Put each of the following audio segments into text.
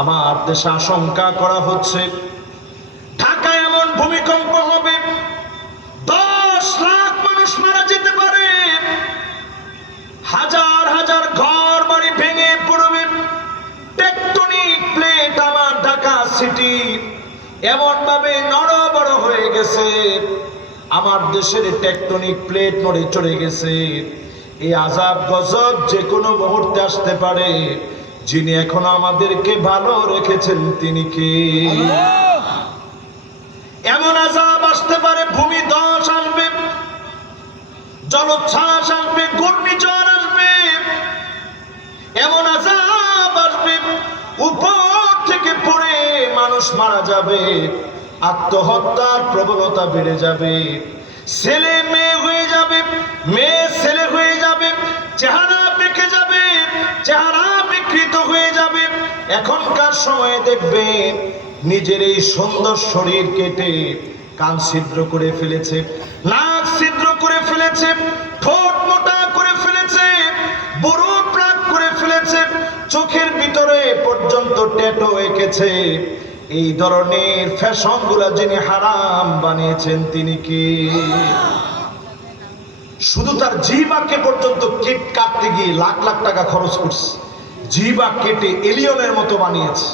আমার দেশে আশঙ্কা করা হচ্ছে। ঢাকায় এমন ভূমিকম্প হবে, দশ লাখ মানুষ মারা যেতে পারে। হাজার হাজার ঘর বাড়ি ভেঙে পড়বে। টেকটনিক প্লেট আমার ঢাকা সিটি এমন ভাবে নড়বড় হয়ে গেছে। আমার দেশের টেকটনিক প্লেট নড়ে চড়ে গেছে। এই আজাব গজব যে কোনো মুহূর্তে আসতে পারে। যিনি এখন আমাদেরকে ভালো রেখেছেন, তিনি কে? এমন আজাব আসতে পারে, ভূমি দশ আসবে, জলোচ্ছ্বাস আসবে, ঘূর্ণিঝড় আসবে। এমন আজাব আসবে, উপর থেকে পড়ে মানুষ মারা যাবে, আত্মহত্যার প্রবণতা বেড়ে যাবে। ছেলে মেয়ে হয়ে যাবে, মেয়ে ছেলে হয়ে যাবে, চেহারা বেঁকে যাবে, চেহারা এখনকার সময়ে দেখবে নিজের এই সুন্দর শরীর কেটে কান ছিদ্র করে ফেলেছে, নাক ছিদ্র করে ফেলেছে, ঠোঁট মোটা করে ফেলেছে, বুড়ো প্রাক করে ফেলেছে, চোখের ভিতরে পর্যন্ত ট্যাটো এঁকেছে। এই ধরনের ফ্যাশনগুলা যিনি হারাম বানিয়েছেন, তিনি কি? শুধু তার জিবাকে পর্যন্ত কেট কাটতে গিয়ে লাখ লাখ টাকা খরচ করছে। জিবা কেটে এলিয়নের মতো বানিয়েছে।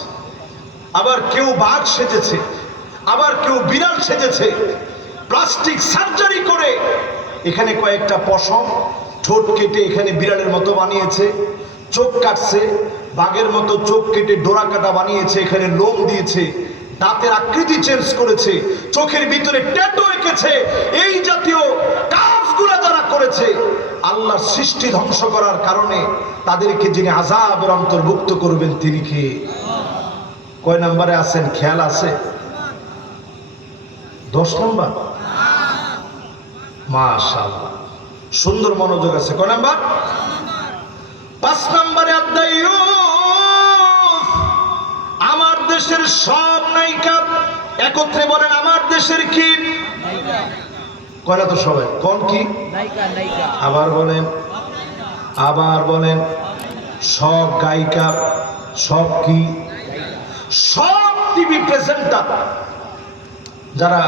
আবার কেউ বাঘ সেজেছে, আবার কেউ বিড়াল সেজেছে। প্লাস্টিক সার্জারি করে এখানে কয়েকটা পশম, ঠোঁট কেটে এখানে বিড়ালের মতো বানিয়েছে, চোখ কাটছে, বাঘের মতো চোখ কেটে ডোরা কাটা বানিয়েছে, এখানে লোম দিয়েছে, দাঁতের আকৃতি চেঞ্জ করেছে, চোখের ভিতরে ট্যাটু এঁকেছে, এই জাতীয় কাজগুলা যারা করেছে আল্লাহর সৃষ্টি ধ্বংস করার কারণে তাদেরকে যিনি আজাবের অন্তর্ভুক্ত করবেন তিনি কি? কয় নম্বরে আছেন? খেয়াল আছে? দশ নম্বর? মাশাআল্লাহ। সুন্দর মনোযোগ আছে। কয় নাম্বার? পাঁচ নম্বরে আমার দেশের সব নায়িকা একত্রে বলেন, আমার দেশের কি কয় না তো সবাই? কোন কি? আবার বলেন আবার বলেন সব গায়িকা সব কি? সব টিভি প্রেজেন্টার যারা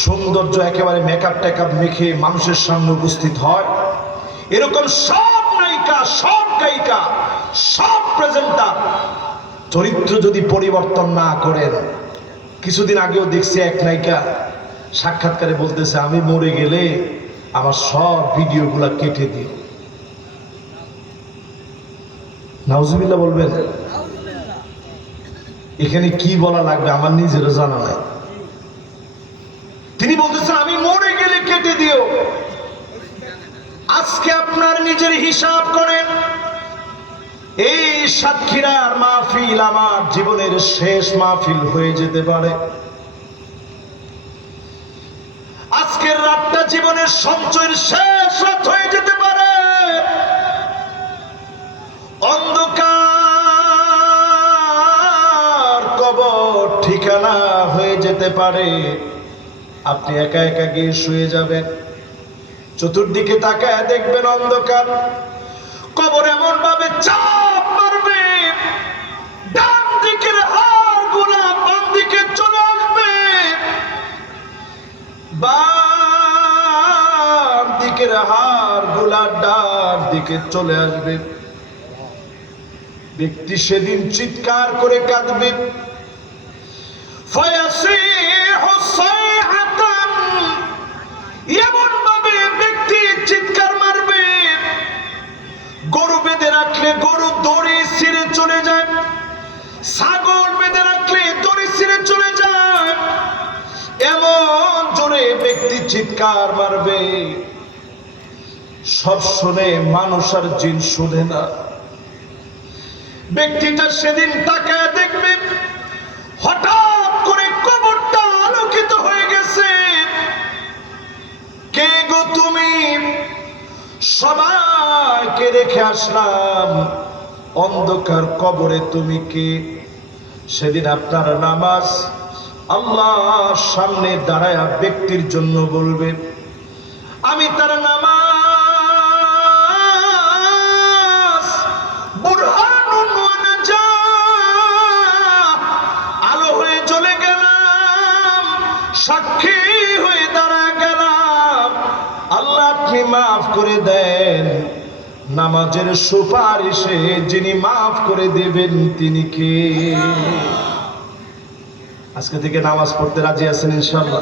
সৌন্দর্য একেবারে মেকআপ টেকআপ মেখে মানুষের সামনে উপস্থিত হয় এরকম সব নায়িকা সব গায়িকা সব প্রেজেন্টার চরিত্র যদি পরিবর্তন না করেন কিছুদিন আগেও দেখছি এক নায়িকা সাক্ষাৎকারে বলতেছে, আমি মরে গেলে আমার সব ভিডিওগুলা কেটে দিও। নাউজুবিল্লাহ বলবেন, এখানে কি বলা লাগবে আমার নিজেরও জানা নাই। তিনি বলতেছেন, আমি মরে গেলে কেটে দিও। আজকে আপনার নিজের হিসাব করেন। এই সাতক্ষীরার মাহফিল আমার জীবনের শেষ মাহফিল হয়ে যেতে পারে। আজকের রাতটা জীবনের সঞ্চয়ের শেষ রাত হয়ে যেতে পারে। অন্ধকার কবর ঠিকানা হয়ে যেতে পারে। আপনি একা একা গিয়ে শুয়ে যাবেন। চতুর্দিকে তাকায় দেখবেন অন্ধকার। কবর এমন ভাবে চাপ বাম দিকের হার গোলা ডার দিকে চলে আসবে। ব্যক্তি সেদিন চিৎকার করে কাঁদবে। এমন ভাবে ব্যক্তি চিৎকার মারবে। গরু বেঁধে রাখলে গরু দড়ি ছিঁড়ে চলে যায়। ব্যক্তি চিৎকার মারবে। সব শুনে মানুষ আর জিন শুনে না। ব্যক্তিটা সেদিন তাকায় দেখবে, হঠাৎ করে কবরটা আলোকিত হয়ে গেছে। কে গো তুমি? সবাইকে রেখে আসলাম, অন্ধকার কবরে তুমি কে? সেদিন আপনার নামাজ আল্লাহ সামনে দাঁড়ায়া ব্যক্তির জন্য বলবে, আমি তার নামাজ আলো হয়ে চলে গেলাম, সাক্ষী হয়ে দাঁড়া গেলাম। আল্লাহ আপনি মাফ করে দেন? নামাজের সুপারিশে যিনি মাফ করে দেবেন তিনি কে? আজকে থেকে নামাজ পড়তে রাজি আছেন ইনশাল্লাহ